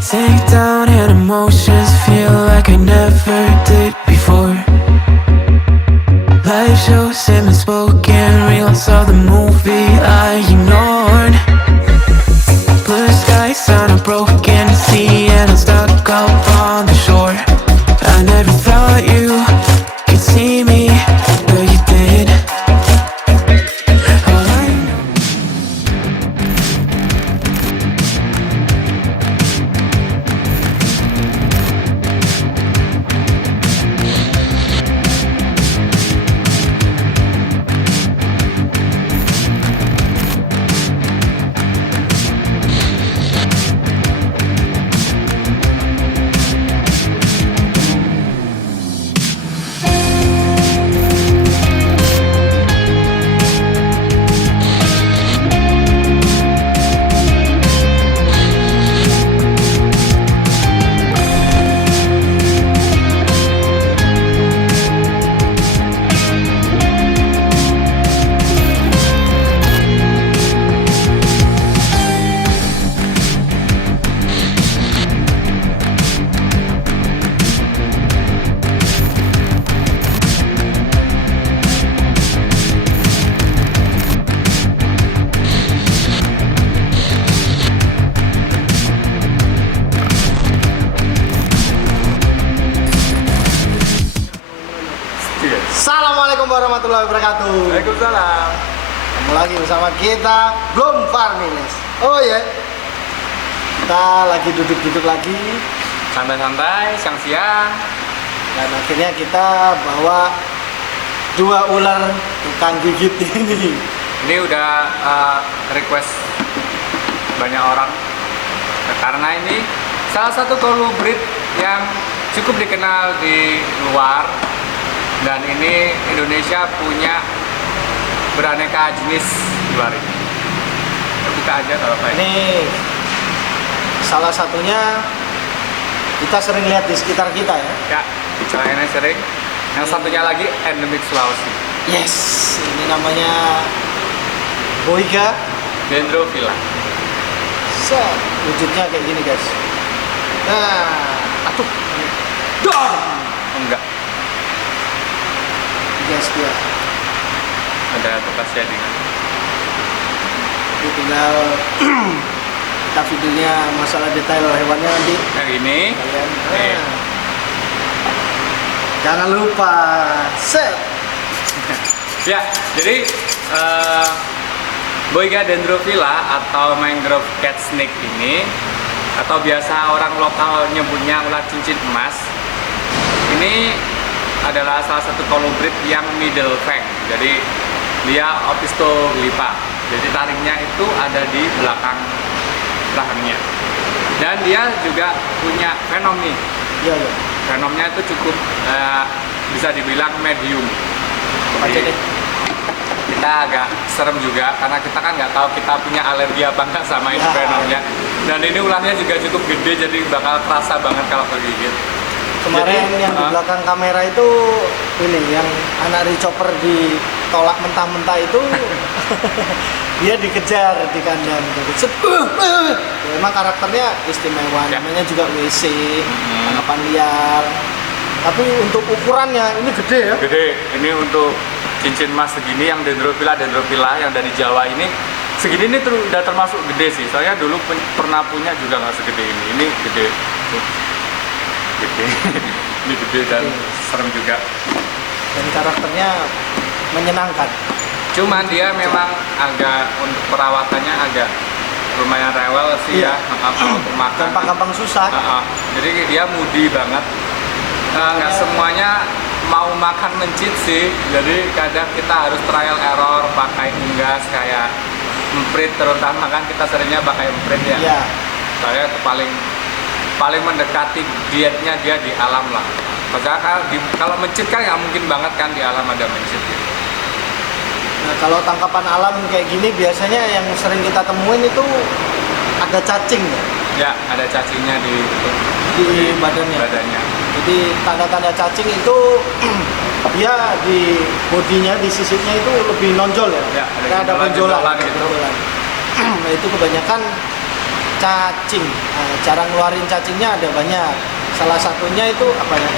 Sink down and emotions feel like I never did before. Live shows and unspoken reels of the movie I ignored. Blue skies on a broken sea and I'm stuck up on the shore. I never thought you could see me, but you did. All I know. Assalamualaikum warahmatullahi wabarakatuh. Waalaikumsalam. Ketemu lagi bersama kita Belum Farmiles. Oh ya, kita lagi duduk-duduk lagi Santai-santai, siang-siang. dan akhirnya kita bawa dua ular tukang gigit ini. Ini udah request banyak orang. Karena ini salah satu kolubrid yang cukup dikenal di luar. Dan ini Indonesia punya beraneka jenis ular ini. Kita aja kalau apa Ini salah satunya kita sering lihat di sekitar kita ya. Ya, ini sering. Yang satunya lagi endemik Sulawesi. Yes, ini namanya Boiga Dendrophila. Set, wujudnya kayak gini guys. Nah, aduh, dor, Enggak, guys dia. ada bekas shading. Jadi tinggal kita videonya masalah detail hewannya nanti Yang ini, kalian. Nih. Jangan lupa set. ya, jadi Boiga Dendrophila atau mangrove cat snake ini, atau biasa orang lokal nyebutnya ular cincin emas, ini adalah salah satu kolubrid yang middle fang. Jadi dia opistoglypha. Jadi taringnya itu ada di belakang rahangnya. Dan dia juga punya venom nih. Iya ya. Venomnya itu cukup bisa dibilang medium. Aja Jadi, deh. kita agak serem juga karena kita kan nggak tahu kita punya alergi apa enggak sama ini Ya. venomnya. Dan ini ulahnya juga cukup gede, jadi bakal kerasa banget kalau kegigit. Kemarin Jadi, yang di belakang kamera itu ini yang anak Richopper ditolak mentah-mentah itu dia dikejar di kandang. Set, memang karakternya istimewa, Ya. namanya juga WC, tangkapan liar. Tapi untuk ukurannya ini gede ya. Gede. Ini untuk cincin emas segini yang Dendrophila yang dari Jawa ini segini ini udah termasuk gede sih. Soalnya dulu pernah punya juga nggak segede ini. Ini gede. Gede. Ini gede dan serem juga. Dan karakternya menyenangkan. Cuman dia memang agak untuk perawatannya agak lumayan rewel sih Iya. ya, kalau untuk makan. Gampang-gampang susah. Jadi dia moody banget. Nggak semuanya mau makan mencit sih. Jadi kadang kita harus trial error pakai unggas kayak emprit, terutama kan kita seringnya pakai emprit ya. Iya. Saya itu paling mendekati dietnya dia di alam lah. Maksudnya kalau mencit kan nggak mungkin banget kan di alam ada mencit gitu. Nah, kalau tangkapan alam kayak gini biasanya yang sering kita temuin itu ada cacing ya? Ya, ada cacingnya di Di badannya. Jadi tanda-tanda cacing itu dia di bodinya, di sisitnya itu lebih nonjol ya. Ya, Kayak ada benjolan. gitu. benjolan. Nah, itu kebanyakan cacing. Nah, cara ngeluarin cacingnya ada banyak. Salah satunya itu apa ya?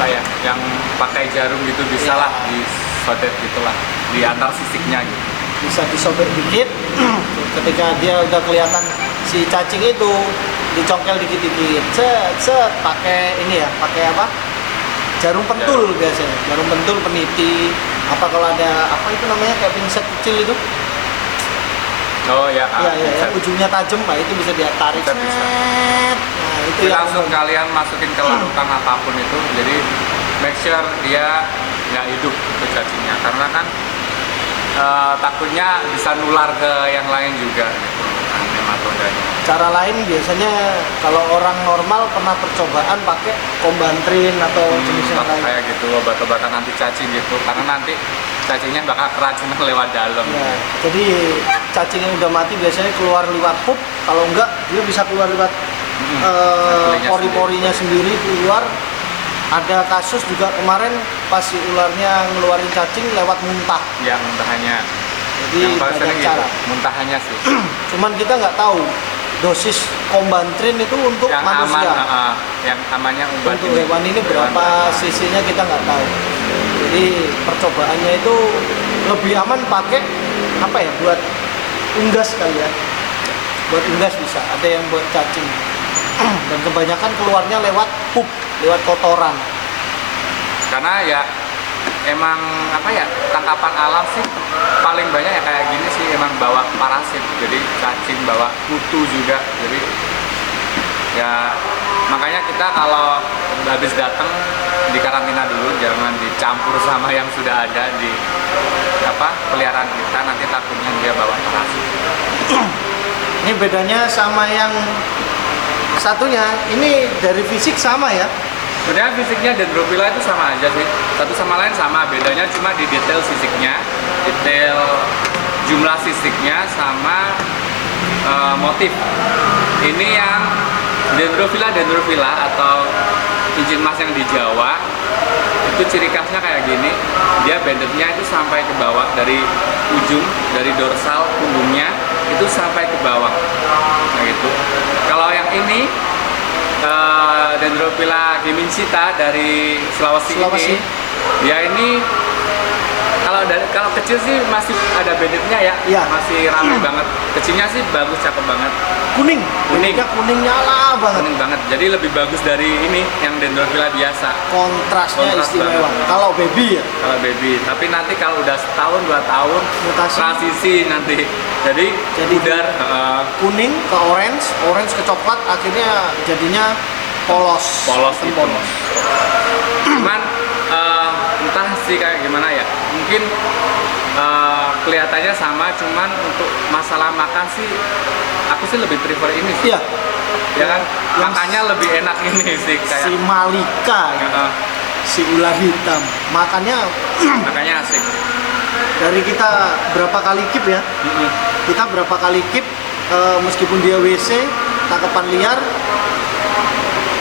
Kayak yang pakai jarum gitu bisa Iya. lah disodet gitulah di antar sisiknya gitu. Bisa disobek dikit. Ketika dia udah kelihatan si cacing itu, dicongkel dikit-dikit. Set, pakai ini ya, pakai apa? Jarum pentul biasanya. Jarum pentul, peniti. Apa kalau ada apa itu namanya kayak pinset kecil itu? Oh ya, Iya, iya, bisa. ya, ujungnya tajam, Pak. Itu bisa dia tarik. Bisa. Set. Nah, itu Jadi yang langsung kalian masukin ke larutan apapun itu, jadi make sure dia nggak hidup itu cacingnya, karena kan takutnya bisa nular ke yang lain juga gitu, nematodanya. cara lain biasanya kalau orang normal pernah percobaan pakai kombantrin atau jenis yang lain. Kayak gitu obat-obatan anti cacing gitu, karena nanti cacingnya bakal keracunan lewat dalam. Ya, jadi cacing yang udah mati biasanya keluar lewat pup, kalau enggak dia bisa keluar lewat pori-porinya sendiri keluar. Ada kasus juga kemarin pas si ularnya ngeluarin cacing lewat muntah. Ya, muntahannya. Jadi Yang paling sering banyak cara. gitu, muntahannya sih. Cuman kita nggak tahu dosis kombantrin itu untuk Yang aman, manusia. yang amannya obat Untuk hewan ini berapa sisinya kita nggak tahu. Jadi percobaannya itu lebih aman pakai apa ya, buat unggas kali ya. Buat unggas bisa, ada yang buat cacing. Dan kebanyakan keluarnya lewat pup, lewat kotoran. Karena ya emang apa ya, tangkapan alam sih paling banyak ya kayak gini sih, emang bawa parasit, jadi cacing bawa kutu juga, jadi ya makanya kita kalau habis datang di karantina dulu, jangan dicampur sama yang sudah ada di peliharaan kita, nanti takutnya dia bawa parasit. Ini bedanya sama yang satunya, ini dari fisik sama ya. Sebenarnya fisiknya Dendrophila itu sama aja sih, satu sama lain sama, bedanya cuma di detail sisiknya, detail jumlah sisiknya sama motif. Ini yang Dendrophila atau cincin emas yang di Jawa itu ciri khasnya kayak gini, dia bandednya itu sampai ke bawah, dari ujung, dari dorsal punggungnya itu sampai ke bawah, nah gitu. Kalau yang ini Dendrophila gemincita dari Sulawesi. Ini dia ini kalau kecil sih masih ada bandetnya ya, Iya. masih ramai banget. Kecilnya sih bagus, cakep banget, Kuning, bentuknya kuning nyala banget. kuning banget. Jadi lebih bagus dari ini yang Dendrophila biasa. Kontrasnya Kontras istimewa. banget. Kalau baby ya, Kalau baby, tapi nanti kalau udah setahun 2 tahun Mutasi. transisi nanti. Jadi pudar, kuning ke orange ke coklat, akhirnya jadinya polos. polos Hitam gitu. Cuman entah sih kayak gimana ya, mungkin kelihatannya sama, cuman untuk masalah makan sih aku sih lebih prefer ini sih. Iya, Ya kan, Yang makannya lebih enak ini sih kayak si Malika, ya, si ular hitam, makannya makanya asik. dari kita berapa kali keep ya, kita berapa kali keep, meskipun dia WC, tangkapan liar,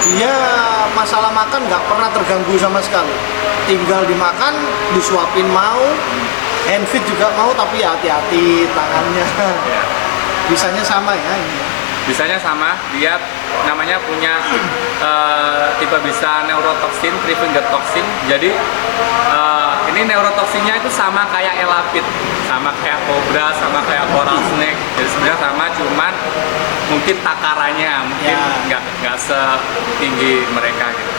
dia masalah makan nggak pernah terganggu sama sekali. Tinggal dimakan, disuapin mau, handfeed juga mau, tapi ya hati-hati tangannya. Ya. Bisanya sama ya ini. Bisanya sama, dia namanya punya tipe bisa neurotoxin, three finger toxin. Jadi ini neurotoksinnya itu sama kayak elapid, sama kayak kobra, sama kayak coral snake. Jadi sebenarnya sama, cuman mungkin takarannya mungkin Ya. nggak setinggi mereka gitu.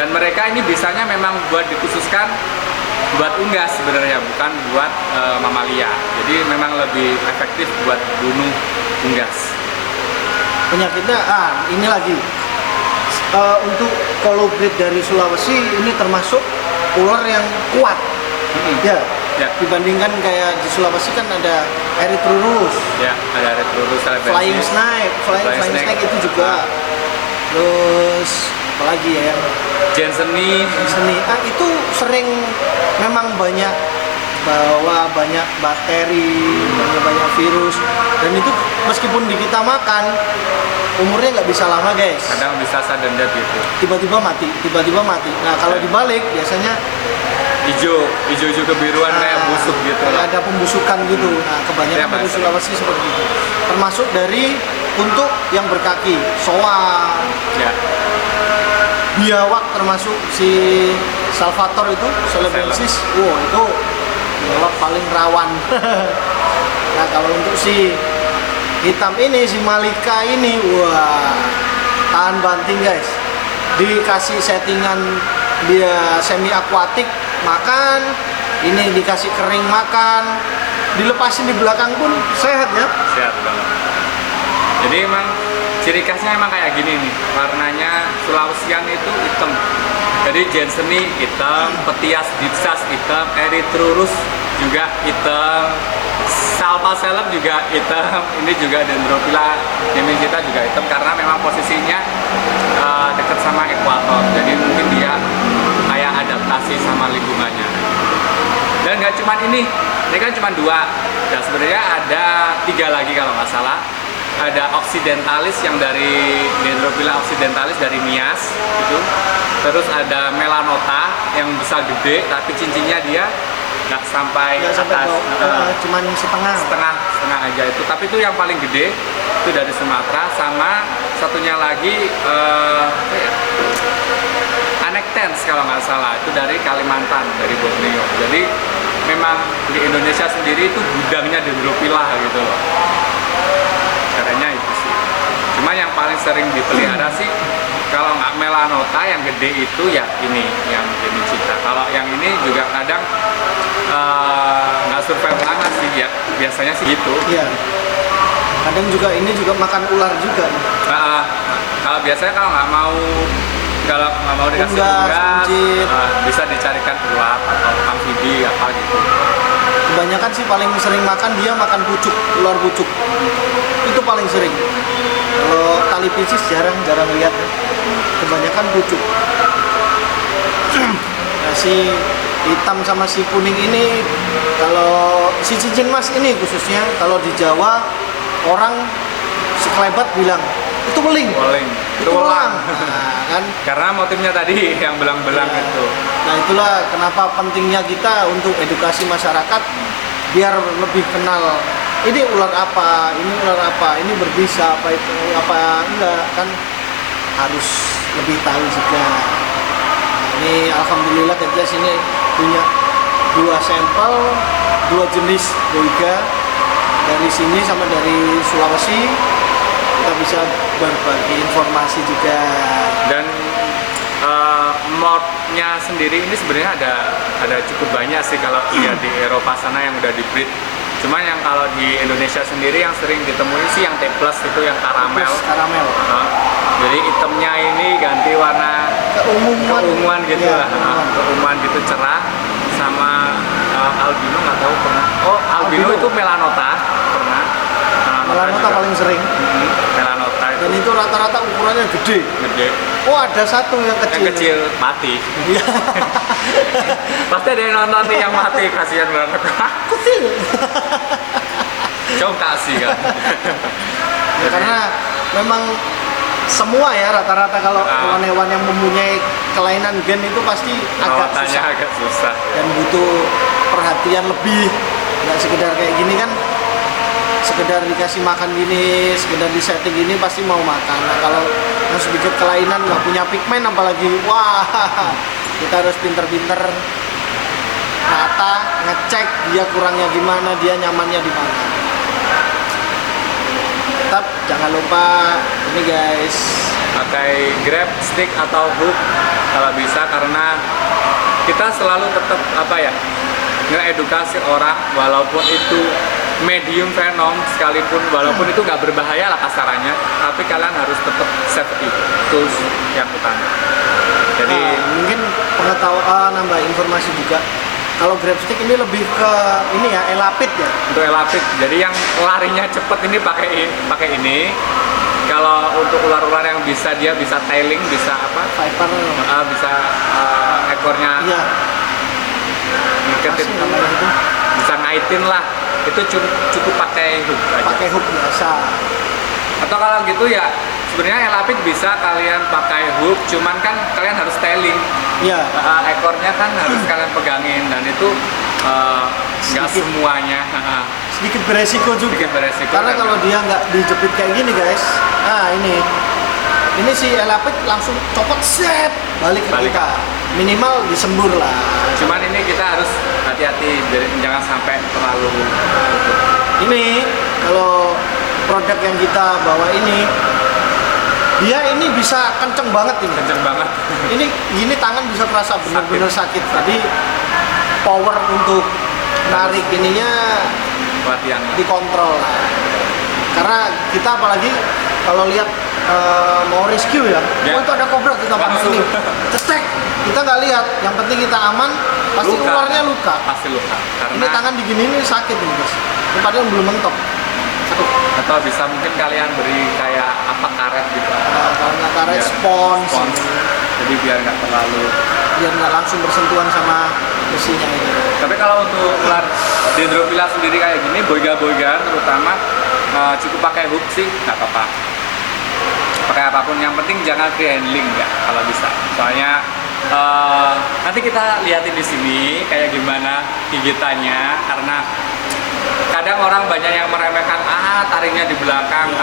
Dan mereka ini bisanya memang buat dikhususkan buat unggas sebenarnya, bukan buat mamalia. Jadi memang lebih efektif buat bunuh unggas. Penyakitnya, ini lagi. Untuk kolobrid dari Sulawesi ini termasuk ular yang kuat. Ya, Ya. dibandingkan kayak di Sulawesi kan ada Erythrurus, Ya, ada Retrurus, Flying Snake itu juga. Terus apalagi ya yang Jenseni, seni, itu sering memang banyak bawa banyak bakteri, banyak virus, dan itu meskipun di kita makan umurnya nggak bisa lama guys. Kadang bisa sudden death gitu. Tiba-tiba mati. Nah kalau dibalik biasanya Hijau kebiruan kayak busuk gitu loh. ada pembusukan gitu. Nah kebanyakan Ya, dari Mas. Sulawesi seperti itu. Termasuk dari untuk yang berkaki, soang, Ya. biawak, termasuk si Salvator itu, Celebensis. Wow itu biawak paling rawan. Nah kalau untuk si hitam ini, si Malika ini, wah tahan banting guys. Dikasih settingan dia semi akuatik makan, ini dikasih kering makan, dilepasin di belakang pun sehat ya. Sehat banget. Jadi emang ciri khasnya emang kayak gini nih. Warnanya Sulawesian itu hitam. Jadi Jenseni hitam, Petias Dipsas hitam, Erythrurus juga hitam, Salpa Seleb juga hitam, ini juga Dendrophila dimincita juga hitam karena memang posisinya dekat sama ekuator. Jadi mungkin dia kayak adaptasi sama lingkungannya. Dan nggak cuma ini kan cuma 2. Dan sebenarnya ada 3 lagi kalau nggak salah. Ada Occidentalis yang dari Dendrophila Occidentalis dari Nias gitu. Terus ada Melanota yang besar gede tapi cincinnya dia nggak sampai Nggak sampai atas. bawah, cuman setengah. setengah aja itu. Tapi itu yang paling gede itu dari Sumatera. Sama satunya lagi apa ya? Anectens kalau nggak salah itu dari Kalimantan, dari Borneo. Jadi memang di Indonesia sendiri itu gudangnya Dendrophila gitu loh. Caranya itu sih. Cuma yang paling sering dipelihara sih kalau nggak Melanota yang gede itu ya ini yang dimincita. Kalau yang ini juga kadang nggak survive lama sih ya. Biasanya sih gitu. Iya. Kadang juga ini juga makan ular juga. Kalau biasanya kalau nggak mau dikasih Unggas, unggas, kuncit. bisa dicarikan ulat atau amfibi apa gitu. Kebanyakan sih paling sering makan dia makan pucuk, ular pucuk. Itu paling sering. Kalau tali picis jarang lihat. Kebanyakan pucuk. Nah, si hitam sama si kuning ini, kalau si cincin mas ini khususnya kalau di Jawa orang sekelebat bilang itu beling. Itu elang. Nah, kan? Karena motifnya tadi yang belang-belang Iya. itu. Nah itulah kenapa pentingnya kita untuk edukasi masyarakat biar lebih kenal ini ular apa, ini berbisa apa itu apa enggak kan harus lebih tahu juga. Nah, ini alhamdulillah kita sini punya 2 sampel, 2 jenis boiga dari sini sama dari Sulawesi. Kita bisa berbagi informasi juga. Dan modnya sendiri ini sebenarnya ada cukup banyak sih kalau lihat di Eropa sana yang udah di-breed. Cuma yang kalau di Indonesia sendiri yang sering ditemui sih yang T+ itu yang karamel. Karamel. Jadi hitamnya ini ganti warna keunguan gitu Iya, lah. Keunguan gitu cerah sama albino nggak tahu pernah. Oh, albino itu melanota pernah. Melanota juga. paling sering. Melanota itu Dan itu rata-rata ukurannya gede. gede. Oh ada satu yang kecil. Yang kecil mati. Iya. Pasti ada yang nonton nih yang mati, kasihan banget. Kecil. Coba kasih kan. Ya, karena memang semua ya rata-rata kalau hewan-hewan yang mempunyai kelainan gen itu pasti agak Perawatannya susah agak susah. dan butuh perhatian lebih. Nggak sekedar kayak gini kan, sekedar dikasih makan gini, sekedar di setting gini pasti mau makan. Nah kalau yang sedikit kelainan nggak punya pigmen apalagi, wah kita harus pinter-pinter nata, ngecek dia kurangnya gimana, dia nyamannya di mana. Tetap jangan lupa ini guys, Pakai grab, stick atau hook kalau bisa, karena kita selalu tetap apa ya, ngeedukasi orang walaupun itu medium venom sekalipun, walaupun itu nggak berbahaya lah kasarannya, tapi kalian harus tetap safety tools yang utama. Jadi mungkin pengetahuan nambah informasi juga. Kalau grab stick ini lebih ke ini ya, elapid ya. untuk elapid, jadi yang larinya cepet ini pakai ini. Kalau untuk ular-ular yang bisa tailing, bisa apa? Viper. Bisa ekornya Iya. ngiketin, Pasti namanya itu. bisa ngaitin lah. Itu cukup pakai hook aja. Pakai hook biasa. Atau kalau gitu ya sebenarnya Elapid bisa kalian pakai hook, cuman kan kalian harus styling. Iya. Ekornya kan harus kalian pegangin dan itu nggak Sedikit. semuanya. Sedikit beresiko juga. Sedikit beresiko Karena karena- kalau dia nggak dijepit kayak gini guys, nah ini si Elapid langsung copot set balik ke Balik. kita. Minimal disembur lah. Cuman ini kita harus hati-hati, jadi jangan sampai terlalu Ini kalau produk yang kita bawa ini, dia ini bisa kenceng banget ini. kenceng banget. Ini gini tangan bisa terasa benar-benar sakit. Tadi power untuk narik ininya Latihan. dikontrol lah. Karena kita apalagi kalau lihat mau rescue ya, Ya. oh itu ada kobra kita pakai Langsung. ini, cetek, kita nggak lihat. Yang penting kita aman, pasti Luka. ularnya luka. Pasti luka. Karena Ini tangan digini ini sakit ini guys. Ini padahal belum mentok. Aduh, atau bisa mungkin kalian beri kayak apa karet gitu. karena karet Biar- spons, spons. Jadi biar nggak terlalu. biar nggak langsung bersentuhan sama besinya ini. Tapi kalau untuk ular Dendrophila sendiri kayak gini, boiga-boigaan terutama cukup pakai hook sih, nggak apa-apa. Pakai apapun, yang penting jangan free handling ya kalau bisa. Soalnya nanti kita lihatin di sini kayak gimana gigitannya, karena kadang orang banyak yang meremehkan taringnya di belakang,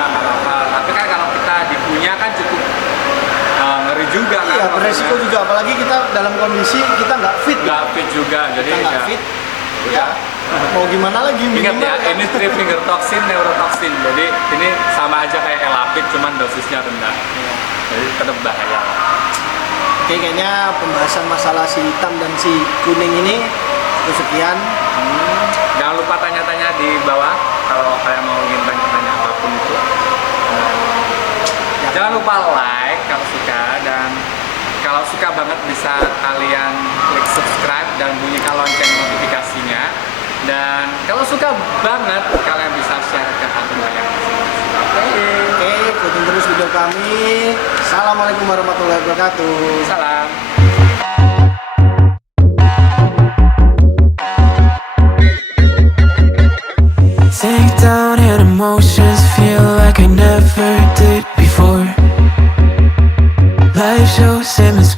tapi kan kalau kita dipunya kan cukup ngeri juga kan. Iya, beresiko juga. Apalagi kita dalam kondisi kita nggak fit. Nggak fit juga, jadi Kita nggak ya fit. udah. Mau gimana lagi? Ingat minimal ya, ini three finger toxin, neurotoxin. Jadi ini sama aja kayak Elapid, cuman dosisnya rendah. Iya. Jadi tetap bahaya. Oke, kayaknya pembahasan masalah si hitam dan si kuning ini cukup sekian. Jangan lupa tanya-tanya di bawah kalau kalian mau ingin tanya-tanya apapun itu. Jangan lupa like kalau suka, dan kalau suka banget bisa kalian klik subscribe dan bunyikan lonceng notifikasinya. Dan kalau suka banget kalian bisa share ke akun kalian. Oke, ikutin terus video kami. Assalamualaikum warahmatullahi wabarakatuh. Salam. Take down and emotions feel like I never did before. Life shows him as